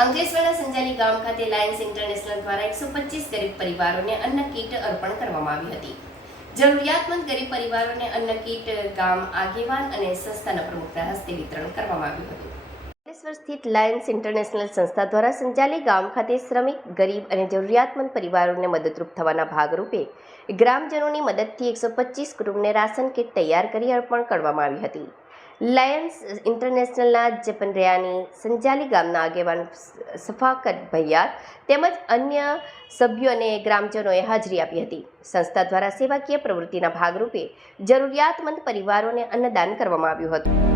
અંકલેશ્વરના સંજાલી ગામ ખાતે લાયન્સ ઇન્ટરનેશનલ દ્વારા એકસો પચીસ ગરીબ પરિવારોને અન્ન કીટ અર્પણ કરવામાં આવી હતી. જરૂરિયાતમંદ ગરીબ પરિવારોને અન્ન કીટ, ગામ આગેવાન અને સંસ્થાના પ્રમુખના હસ્તે વિતરણ કરવામાં આવ્યું હતું. સ્થિત લાયન્સ ઇન્ટરનેશનલ સંસ્થા દ્વારા સંજાલી ગામ ખાતે શ્રમિક, ગરીબ અને જરૂરિયાતમંદ પરિવારોને મદદરૂપ થવાના ભાગરૂપે ગ્રામજનોની મદદથી એકસો પચીસ કુટુંબને રાશન કીટ તૈયાર કરી અર્પણ કરવામાં આવી હતી. લાયન્સ ઇન્ટરનેશનલના જપનરિયાની સંજાલી ગામના આગેવાન સફાકત ભૈયાર તેમજ અન્ય સભ્યો અને ગ્રામજનોએ હાજરી આપી હતી. સંસ્થા દ્વારા સેવાકીય પ્રવૃત્તિના ભાગરૂપે જરૂરિયાતમંદ પરિવારોને અન્નદાન કરવામાં આવ્યું હતું.